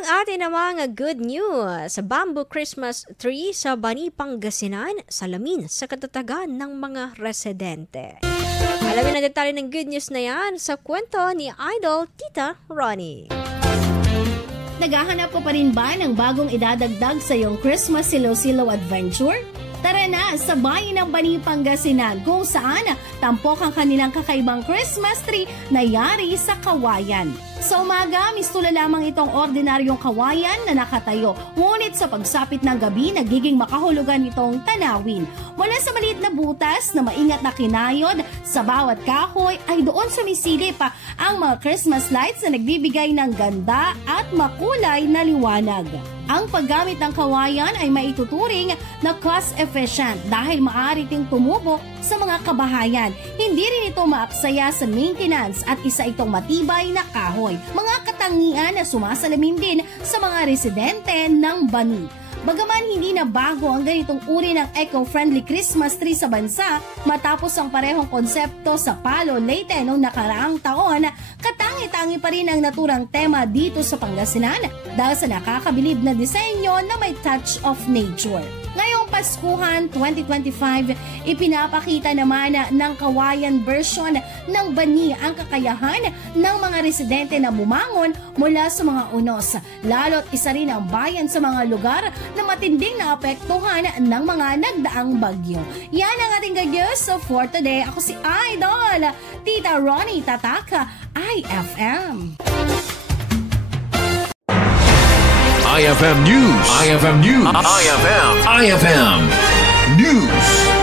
Ang atin namang good news, sa bamboo Christmas tree sa Bani, Pangasinan, salamin sa katatagan ng mga residente. Alamin ang detalye ng good news na yan sa kwento ni Idol Tita Ronnie. Naghahanap ko pa rin ba ng bagong idadagdag sa iyong Christmas Silo-Silo Adventure? Tara na sa bayan ng Bani, Pangasinan kung saan tampok ang kanilang kakaibang Christmas tree na yari sa kawayan. Sa umaga, mistula lamang itong ordinaryong kawayan na nakatayo. Ngunit sa pagsapit ng gabi, nagiging makahulugan itong tanawin. Mula sa maliit na butas na maingat na kinayod, sa bawat kahoy ay doon sumisilip pa ang mga Christmas lights na nagbibigay ng ganda at makulay na liwanag. Ang paggamit ng kawayan ay maituturing na cost-efficient dahil maaari ting tumubok sa mga kabahayan. Hindi rin ito maaksaya sa maintenance at isa itong matibay na kahoy. Mga katangian na sumasalamin din sa mga residente ng Bani. Bagaman hindi na bago ang ganitong uri ng eco-friendly Christmas tree sa bansa, matapos ang parehong konsepto sa Palo, Leyte noong nakaraang taon, katangi-tangi pa rin ang naturang tema dito sa Pangasinan dahil sa nakakabilib na disenyo na may touch of nature. Ngayong Paskuhan 2025, ipinapakita naman ng kawayan version ng Bani ang kakayahan ng mga residente na bumangon mula sa mga unos. Lalo't isa rin ang bayan sa mga lugar na matinding naapektuhan ng mga nagdaang bagyo. Yan ang ating good news for today. Ako si Idol Tita Ronnie Tataka, IFM. IFM News. IFM News. IFM News.